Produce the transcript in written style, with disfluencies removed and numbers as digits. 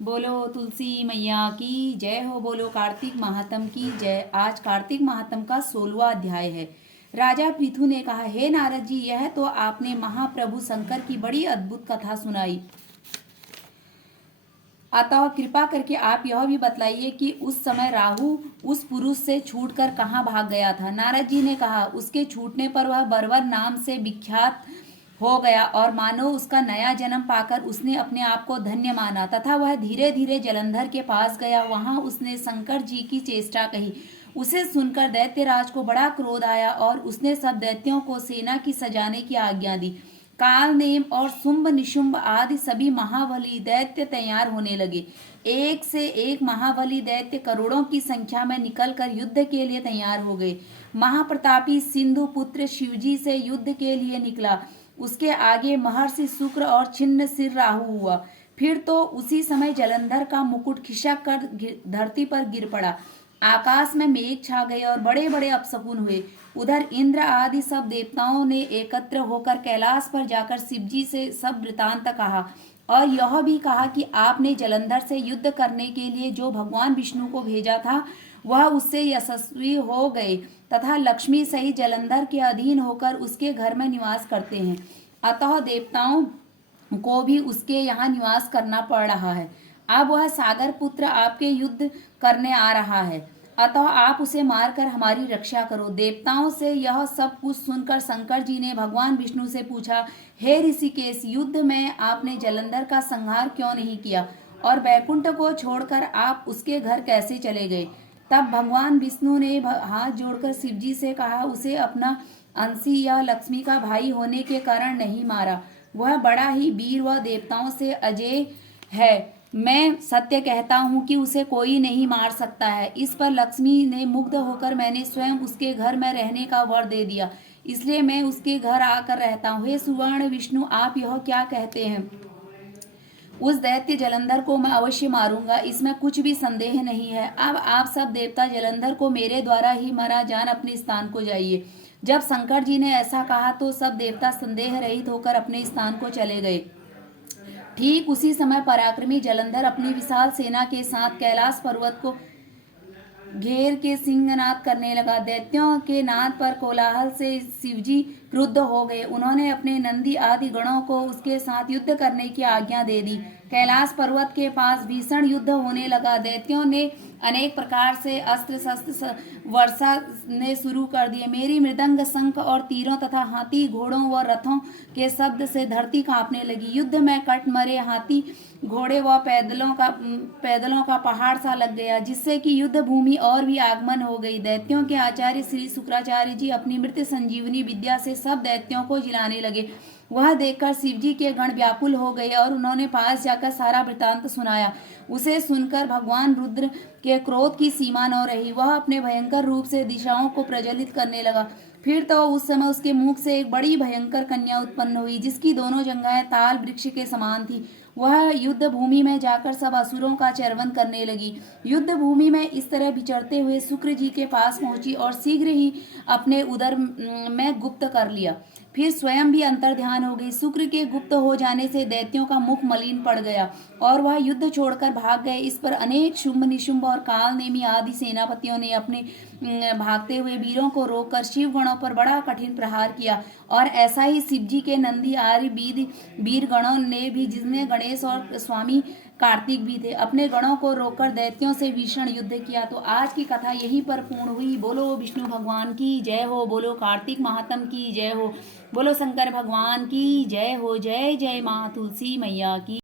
बोलो तुलसी मैया की जय हो। बोलो कार्तिक महात्म की जय। आज कार्तिक महात्म का 16वां अध्याय है। राजा पृथु ने कहा, हे नारद जी, यह तो आपने महाप्रभु शंकर की बड़ी अद्भुत कथा सुनाई। अतः कृपा करके आप यह भी बतलाइए कि उस समय राहु उस पुरुष से छूटकर कहाँ भाग गया था। नारद जी ने कहा, उसके छूटने पर वह बर्बर नाम से विख्यात हो गया और मानो उसका नया जन्म पाकर उसने अपने आप को धन्य माना तथा वह धीरे धीरे जलंधर के पास गया। वहां उसने शंकर जी की चेष्टा कही। उसे सुनकर दैत्यराज को बड़ा क्रोध आया और उसने सब दैत्यों को सेना की सजाने की आज्ञा दी। कालनेम और शुंभ निशुंभ आदि सभी महाबली दैत्य तैयार होने लगे। एक से एक महाबली दैत्य करोड़ों की संख्या में निकलकर युद्ध के लिए तैयार हो गए। महाप्रतापी सिंधु पुत्र शिवजी से युद्ध के लिए निकला। उसके आगे महर्षि शुक्र और छिन्न सिर राहु हुआ। फिर तो उसी समय जलंधर का मुकुट खिसक कर धरती पर गिर पड़ा। आकाश में मेघ छा गए और बड़े बड़े अपशकुन हुए। उधर इंद्र आदि सब देवताओं ने एकत्र होकर कैलाश पर जाकर शिवजी से सब वृतांत कहा और यह भी कहा कि आपने जलंधर से युद्ध करने के लिए जो भगवान विष्णु को भेजा था वह उससे यशस्वी हो गए तथा लक्ष्मी सहित जलंधर के अधीन होकर उसके घर में निवास करते हैं। अतः देवताओं को भी उसके यहाँ निवास करना पड़ रहा है। अब वह सागर पुत्र आपके युद्ध करने आ रहा है, अतः आप उसे मारकर हमारी रक्षा करो। देवताओं से यह सब कुछ सुनकर शंकर जी ने भगवान विष्णु से पूछा, हे ऋषिकेश, युद्ध में आपने जलंधर का संहार क्यों नहीं किया और वैकुंठ को छोड़कर आप उसके घर कैसे चले गए। तब भगवान विष्णु ने हाथ जोड़कर शिवजी से कहा, उसे अपना अंशी या लक्ष्मी का भाई होने के कारण नहीं मारा। वह बड़ा ही वीर व देवताओं से अजय है। मैं सत्य कहता हूँ कि उसे कोई नहीं मार सकता है। इस पर लक्ष्मी ने मुग्ध होकर मैंने स्वयं उसके घर में रहने का वर दे दिया, इसलिए मैं उसके घर आकर रहता हूँ। हे सुवर्ण विष्णु, आप यह क्या कहते हैं? उस दैत्य जलंधर को मैं अवश्य मारूंगा, इसमें कुछ भी संदेह नहीं है। अब आप सब देवता जलंधर को मेरे द्वारा ही मारा जान अपने स्थान को जाइए। जब शंकर जी ने ऐसा कहा तो सब देवता संदेह रहित होकर अपने स्थान को चले गए। ठीक उसी समय पराक्रमी जलंधर अपनी विशाल सेना के साथ कैलाश पर्वत को घेर के सिंहनाद करने लगा। दैत्यों के नाद पर कोलाहल से शिवजी क्रुद्ध हो गए। उन्होंने अपने नंदी आदि गणों को उसके साथ युद्ध करने की आज्ञा दे दी। कैलाश पर्वत के पास भीषण युद्ध होने लगा। दैत्यों ने अनेक प्रकार से अस्त्र शस्त्र वर्षा ने शुरू कर दिए। मेरी मृदंग, शंख और तीरों तथा हाथी घोड़ों व रथों के शब्द से धरती कांपने लगी। युद्ध में कट मरे हाथी घोड़े व पैदलों का पहाड़ सा लग गया, जिससे कि युद्ध भूमि और भी आगमन हो गई। दैत्यों के आचार्य श्री शुक्राचार्य जी अपनी मृत संजीवनी विद्या से सब दैत्यों को जिलाने लगे। वह देखकर शिवजी के गण व्याकुल हो गए और उन्होंने पास जाकर सारा वृतांत सुनाया। उसे सुनकर भगवान रुद्र के क्रोध की सीमा न रही। वह अपने भयंकर रूप से दिशाओं को प्रज्वलित करने लगा। फिर तो उस समय उसके मुख से एक बड़ी भयंकर कन्या उत्पन्न हुई, जिसकी दोनों जंघाएं ताल वृक्ष के समान थी। वह युद्ध भूमि में जाकर सब असुरों का चर्वण करने लगी। युद्ध भूमि में इस तरह विचरते हुए शुक्र जी के पास पहुंची और शीघ्र ही अपने उदर में गुप्त कर लिया। फिर स्वयं भी अंतर्ध्यान हो गई। शुक्र के गुप्त हो जाने से दैत्यों का मुख मलिन पड़ गया और वह युद्ध छोड़कर भाग गए। इस पर अनेक शुंभ निशुंभ और कालनेमी आदि सेनापतियों ने अपने भागते हुए वीरों को रोककर शिव गणों पर बड़ा कठिन प्रहार किया। और ऐसा ही शिवजी के नंदी आदि वीर गणों ने भी, जिसमें गणेश और स्वामी कार्तिक भी थे, अपने गणों को रोककर दैत्यों से भीषण युद्ध किया। तो आज की कथा यहीं पर पूर्ण हुई। बोलो विष्णु भगवान की जय हो। बोलो कार्तिक महात्म की जय हो। बोलो शंकर भगवान की जय हो। जय जय माँ तुलसी मैया की।